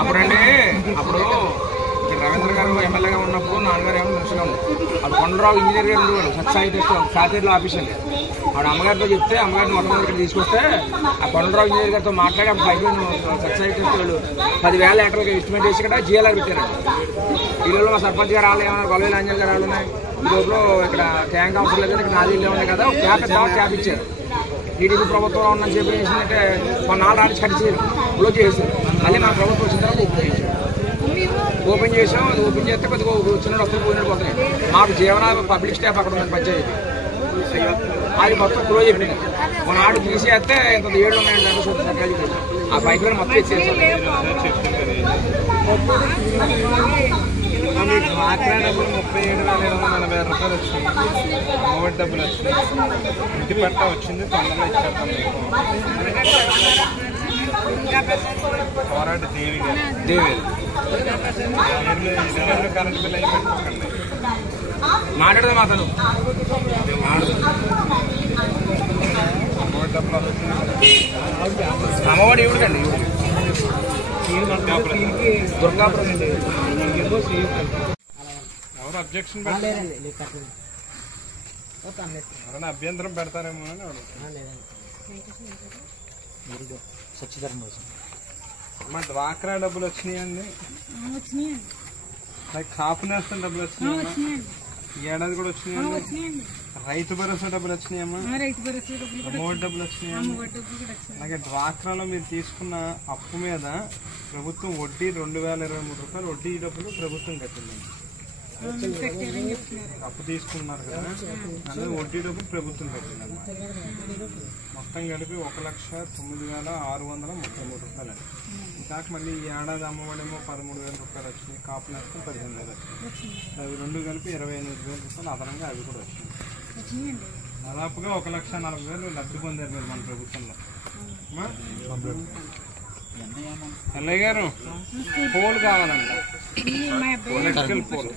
అప్పుడండి అప్పుడు రవీంద్ర గారు ఎమ్మెల్యేగా ఉన్నప్పుడు నాన్నగారు ఏమో మినిస్టర్గా ఉంది. అప్పుడు కొండరావు ఇంజనీర్ గారు ఉండేవాడు సత్సాయి సాతీర్లో ఆఫీస్ అండి. ఆవిడ అమ్మగారితో చెప్తే అమ్మగారిని మొట్టమొదటి ఇక్కడ తీసుకొస్తే ఆ కొండరావు ఇంజనీర్ గారితో మాట్లాడి అప్పుడు పైపు సత్సాయి వాళ్ళు 10,000 లీటర్లకి ఎస్టిమేట్ చేసి ఇక్కడ జిఎల్ఆర్ పెట్టారండి. ఈరోజు మా సర్పంచ్ గారు వాళ్ళు ఏమన్నా గొల్లవేలు అంజల్ గారు వాళ్ళు ఉన్నాయి. ఈ రోజులో ఇక్కడ ట్యాంక్ అవసరం లేదు, ఇక్కడ నాది ఇల్లే ఉన్నాయి కదా, ట్యాప్ ఇచ్చారు. టీడీపీ ప్రభుత్వంలో ఉందని చెప్పి చేసిందంటే కొన్నాళ్ళు ఆడి కడిచేది క్లోజ్ చేసేది. మళ్ళీ మా ప్రభుత్వం వచ్చిన తర్వాత ఓపెన్ చేసాం. అది ఓపెన్ చేస్తే కొద్దిగా వచ్చిన వస్తువులు పోయినట్టు పోతున్నాయి. మాకు జీవన పబ్లిక్ స్టాఫ్ అక్కడ ఉంది పంచాయతీ, అది మొత్తం క్లోజ్ అయిపోయింది. కొన్నాడు తీసేస్తే ఇంత 7 ఉన్నాయండి సర్కారు. ఆ పైపులను మొత్తం ఇచ్చేసాం. డ్వాక్రా డబ్బులు 37,240 రూపాయలు వచ్చినాయి. అమ్మఒడి డబ్బులు వచ్చినాయి. ఇంటి పట్ట వచ్చింది, తొందరలో ఇచ్చేస్తాం మీకు. పోరాటి దేవి కరెంట్ బిల్ అయి పెట్టుకోకండి. మాట్లాడదాం అతను అమ్మఒడి డబ్బులు వస్తుంది. అమ్మఒడి ఇవ్వడండి దుర్గాపురం అండి. ఎవరు అబ్జెక్షన్ ఎవరైనా అభ్యంతరం పెడతారేమో అని అమ్మా. డ్వాక్రా డబ్బులు వచ్చినాయండి, కాపు నేస్తం డబ్బులు వచ్చినాయమ్మా. ఈ ఏడాది కూడా వచ్చినాయండి. రైతు భరోసా డబ్బులు వచ్చినాయమ్మా. అమ్మఒడి డబ్బులు వచ్చినాయమ్మా. అలాగే డ్వాక్రాలో మీరు తీసుకున్న అప్పు మీద ప్రభుత్వం వడ్డీ 2,023 రూపాయలు వడ్డీ డబ్బులు ప్రభుత్వం కట్టిందండి. అప్పు తీసుకున్నారు కదా, అదే వడ్డీ డబ్బులు ప్రభుత్వం కట్టిందమ్మా. మొత్తం కలిపి 1,09,633 రూపాయలు అండి. కాక మళ్ళీ ఈ ఏడాది అమ్మఒడేమో 13,000 రూపాయలు వచ్చినాయి. కాపు నేస్తం 15,000 వచ్చినాయి. అవి రెండు కలిపి 28,000 రూపాయలు అదనంగా అవి కూడా వచ్చినాయి. దాదాపుగా 1,40,000 లబ్ధి పొందారు మీరు మన ప్రభుత్వంలో. ఎల్లయ్య గారు పోల్ కావాలంట, పొలిటికల్ పోల్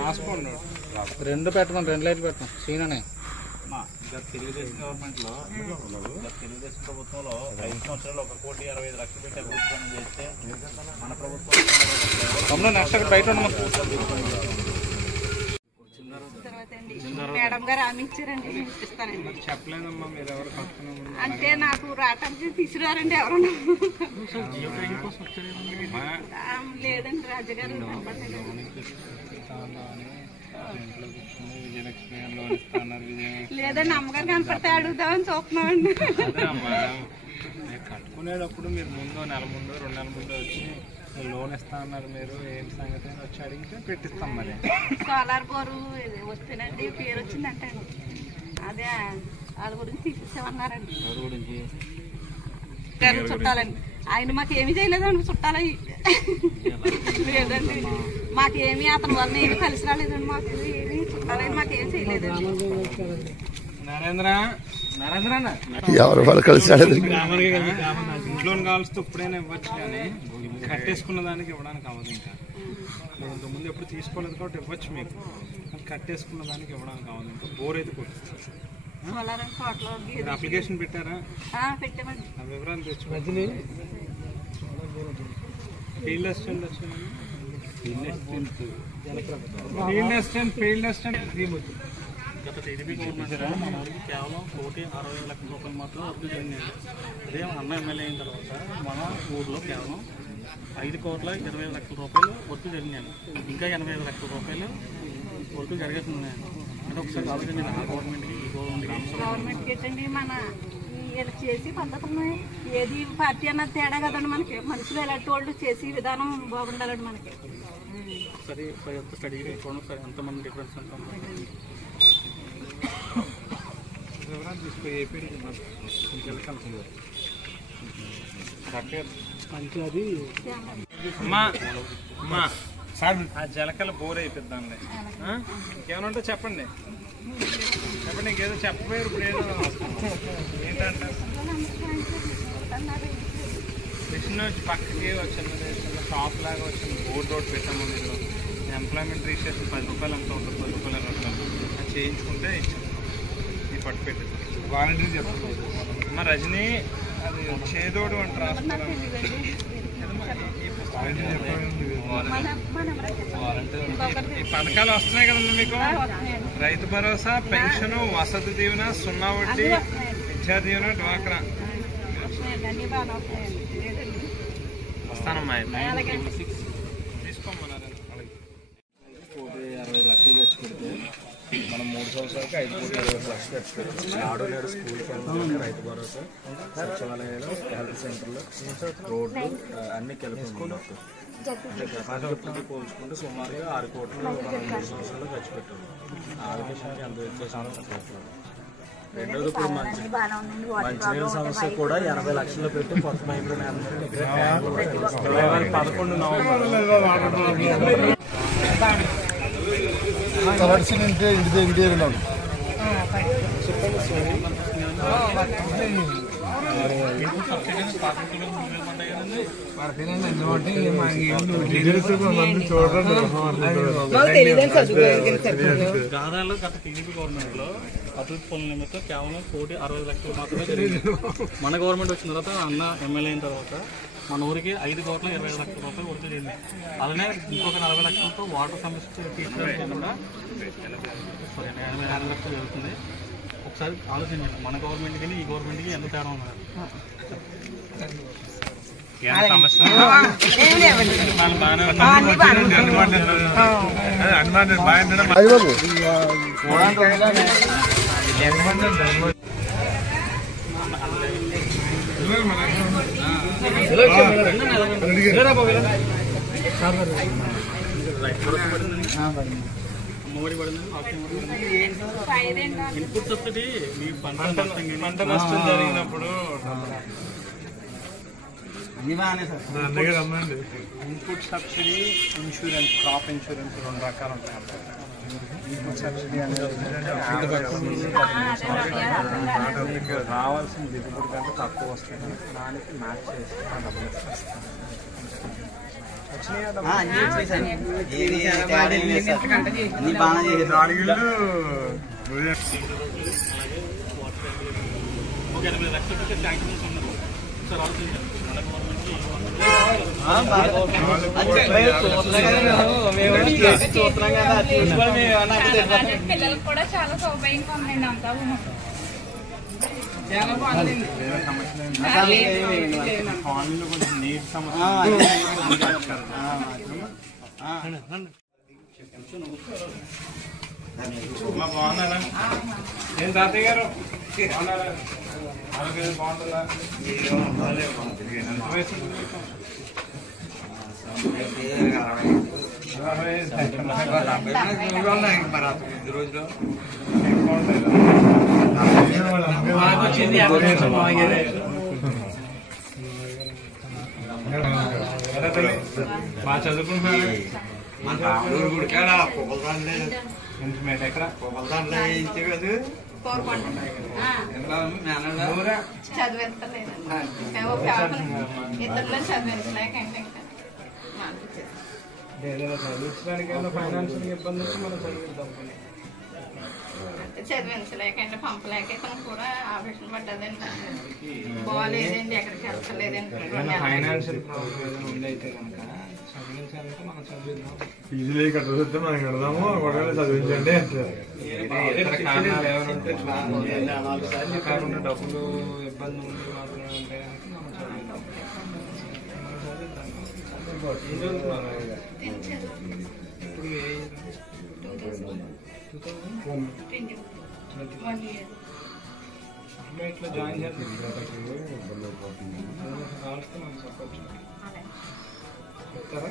రాసుకోండి. 2 పెట్టమని 2 లైట్లు పెట్టమని సీననే. తెలుగుదేశం గవర్నమెంట్ లో తెలుగుదేశం ప్రభుత్వంలో 5 సంవత్సరాలు 1,65,00,000 పెట్టి అభివృద్ధి చేస్తే మన ప్రభుత్వం నెక్స్ట్ బయట మేడం గారు హామీ ఇచ్చారండి, ఇస్తానండి. చెప్పలేదమ్మా మీరు ఎవరు అంటే నాకు రావటానికి తీసుకురారండి ఎవరన్నా. లేదండి రాజుగారు లేదండి అమ్మగారు కనపడితే అడుగుదామని చూస్తున్నామండి. కట్టుకునేటప్పుడు మీరు ముందు నెల ముందు 2 నెలల ముందు వచ్చి లోన్ ఇస్తా అన్నారు. మీరు ఏంటి సంగతి వచ్చి అడిగితే పెట్టిస్తాం. మరి సోలార్ బోరు వస్తేనండి పేరు వచ్చిందంటే అదే వాళ్ళ గురించి తీసేసామన్నారండి. గారు చుట్టాలండి ఆయన మాకేమీ చేయలేదండి. చుట్టాల లేదండి మాకేమీ అతని వల్ల ఏమి కలిసి రాలేదండి. మాకు ఏమి చుట్టాలని మాకేం చేయలేదండి. నరేంద్ర ఎవరు వాళ్ళు కలిసి ఇంట్లో కావాల్సి ఎప్పుడైనా ఇవ్వచ్చు, కానీ కట్టేసుకున్న దానికి ఇవ్వడానికి అవ్వదు. ఇంకా మీరు ఇంతకుముందు ఎప్పుడు తీసుకోలేదు కాబట్టి ఇవ్వచ్చు మీకు, కట్టేసుకున్న దానికి ఇవ్వడానికి అవ్వదు. ఇంకా బోర్ అయితే కొట్టుకోవచ్చు. అప్లికేషన్ పెట్టారా? పెట్టామండి. ఆ వివరాలు తెచ్చుకోండి. ఫీల్డ్ అసిస్టెంట్ వచ్చిందండి. ఫీల్డ్ అసిస్టెంట్ గత టీడీపీ గవర్నమెంట్ మన ఊరికి కేవలం 1,60,00,000 రూపాయలు మాత్రం అభివృద్ధి చెందింది. అదే అన్న ఎమ్మెల్యే అయిన తర్వాత మన ఊర్లో కేవలం 5,20,00,000 రూపాయలు వర్క్ జరిగినాయి. ఇంకా 85,00,000 రూపాయలు వర్క్ జరుగుతున్నాయి. అంటే ఒకసారి ఆలోచించండి, ఆ గవర్నమెంట్కి ఈ గవర్నమెంట్కి ఏంటండి మన చేసి పద్ధతులు ఏది పార్టీ అన్నది తేడా కదండి. మనకి మనుషులు ఎలాంటి వాళ్ళు చేసి విధానం బాగుండాలండి మనకి. సరే స్టడీ చూడండి ఎంతమంది డిఫరెన్స్ ఉంటాం. వివరాలు తీసుకో. ఏపీడీ అమ్మా అమ్మా సార్ ఆ జలకల బోర్ అయిపోద్దాంలే. ఇంకేమైనా ఉంటే చెప్పండి. చెప్పండి. ఇంకేదో చెప్పలేరు. ఇప్పుడు ఏదో ఏంటంటారు మిషన్ వచ్చి పక్కకి వచ్చింది, చిన్న షాప్ లాగా వచ్చింది. బోర్డు రోడ్ పెట్టాము. మీరు ఎంప్లాయ్మెంట్ రిజిస్ట్రేషన్ 10 రూపాయలు ఎంత ఉంటుంది, 10 రూపాయలు 20 రూపాయలు అది చేయించుకుంటే ఇచ్చాను. ఈ పట్టు పెట్టి వాలంటీర్ చెప్పండి. అమ్మ రజనీ అది చేదోడు అంటే రాస్తున్నారు. ఈ పథకాలు వస్తున్నాయి కదండి మీకు. రైతు భరోసా, పెన్షన్, వసతి దీవెన, 0 వడ్డీ, విద్యా దీవెన, డ్వాక్రా వస్తానమ్మా. తీసుకోమన్నారు. 1,60,00,000 ఖర్చు పెడితే మనం 3 సంవత్సరాలకి 5,20,00,000 ఖర్చు పెట్టుకోవచ్చు. నాడు నేడు స్కూల్కి వెళ్ళడానికి రైతు భరోసా, సచివాలయాలు, హెల్త్ సెంటర్లు, రోడ్లు అన్నీ కలుపుకుంటున్నాం. కెపాసిటీ పోల్చుకుంటే సుమారుగా 6 కోట్లు మనం 3 సంవత్సరాలు ఖర్చు పెట్టాము. ఆరోగ్య శాఖ ఎంత వచ్చేసామో చెప్పలేదు. రెండోది ఇప్పుడు మంచినీళ్ళ సమస్య కూడా 80 లక్షలు పెట్టి కొత్త పైపులు 11 నవంబర్ గాదాలో గత టీడీపీ గవర్నమెంట్లో అభివృద్ధి పనుల నిమిత్తం కేవలం 1,60,00,000 మాత్రమే జరిగింది. మన గవర్నమెంట్ వచ్చిన తర్వాత అన్న ఎమ్మెల్యే అయిన తర్వాత మన ఊరికి 5,20,00,000 రూపాయలు వరకు జరిగింది. అలానే ఇంకొక 40 లక్షలతో వాటర్ సమస్య తీర్చడానికి కూడా 80 లక్షలు జరుగుతుంది. ఒకసారి ఆలోచించండి, మన గవర్నమెంట్కి ఈ గవర్నమెంట్కి ఎంత తేడా ఉన్నారు. ఇన్పుట్ సబ్సిడీ మీ పంట నష్టం జరిగినప్పుడు input subsidy, insurance, crop insurance 2 రకాలు ఉంటాయి. ఇన్పుట్ సబ్సిడీ అనేది రావాల్సిన దిగుబడి కంటే తక్కువ వస్తుంది. దానికి మ్యాచ్ చేసి ఒక 80 లక్షలు పెట్టి శాంక్షన్ ఉన్నారు. సార్ ఆలోచించండి, మన గవర్నమెంట్కి పిల్లలకు కూడా చాలా సౌకర్యంగా ఉందండి. అంతా కాలనీలో కొంచెం నీటి సమస్య బాగున్నారా? ఏం తాతయ్య గారు బాగున్నారా? ఆరోగ్యం బాగుంటుందా? ఎంత వయసు ఉంటుంది? బాగా చదువుకుంటున్నారు. ఎక్కడ చదివించడానికి ఫైనాన్షియల్ ఇబ్బంది వచ్చి మనం చదివిద్దాం. చదివించలేకంటే పంపలేక ఇతను కూడా ఆపరేషన్ పడ్డదండి. బాగాలేదండి, ఎక్కడికి వెళ్తలేదండి. ఫైనాన్షియల్ ప్రాబ్లం ఏదైనా ఉండైతే కనుక చదివించాలంటే మనం చదివిద్దాం. ఫీజులు కట్టుకొస్తే మనం కడదాము, ఒకవేళ చదివించండి అంటే ఇతర కారణాలు ఏమైనా ఉంటే కాకుండా డబ్బులు ఇబ్బంది ఉండి మాత్రమే ఉంటే కనుక మనం చదివిద్దాం. ఏం చదువుతున్నారు? ఇప్పుడు ఇట్లా జాయిన్ చేస్తాం కావాల్సి మనం చెప్పచ్చు. చెప్తారా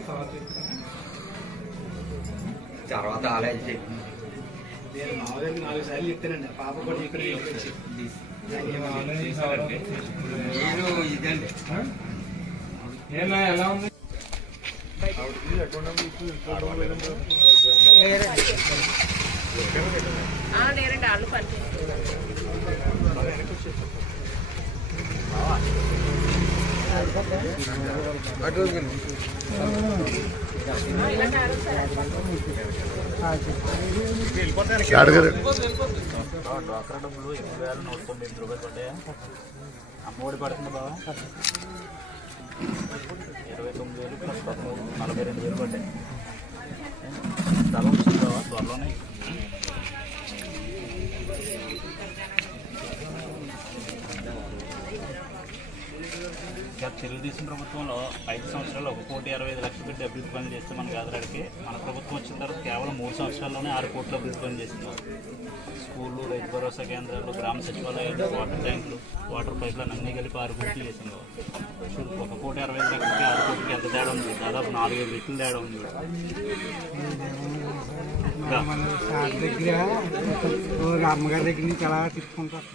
తర్వాత ఆలోచించి 4 సార్లు చెప్తానండి. పాప కూడా ఇక్కడ ఇదండి. ఏనా ఎలా ఉంది? నేనండి వాళ్ళు పని డ్వాక్రా డబ్బులు 8,190 రూపాయలు పడ్డాయా? అమ్మఒడి పడుతుంది బాబా 29,000 ప్లస్ 42,000 పడ్డాయి. స్థలం వచ్చింది బాబా త్వరలోనే. తెలుగుదేశం ప్రభుత్వంలో 5 సంవత్సరాలు 1,60,00,000 పెట్టి అభివృద్ధి పనులు చేస్తే మన గాదరాడికి మన ప్రభుత్వం వచ్చిన తర్వాత కేవలం 3 సంవత్సరాల్లోనే 6 కోట్ల అభివృద్ధి పనులు చేసింది. స్కూళ్ళు, రైతు భరోసా కేంద్రాలు, గ్రామ సచివాలయాలు, వాటర్ ట్యాంకులు, వాటర్ పైప్లను అన్నీ కలిపి 6 కోట్లు చేసింది. 1,60,00,000కి 6 కోట్లకి ఎంత తేడా ఉంది? దాదాపు 4-5 రెట్లు తేడా ఉంది. అమ్మగారి దగ్గర నుంచి అలా తీసుకుంటారు.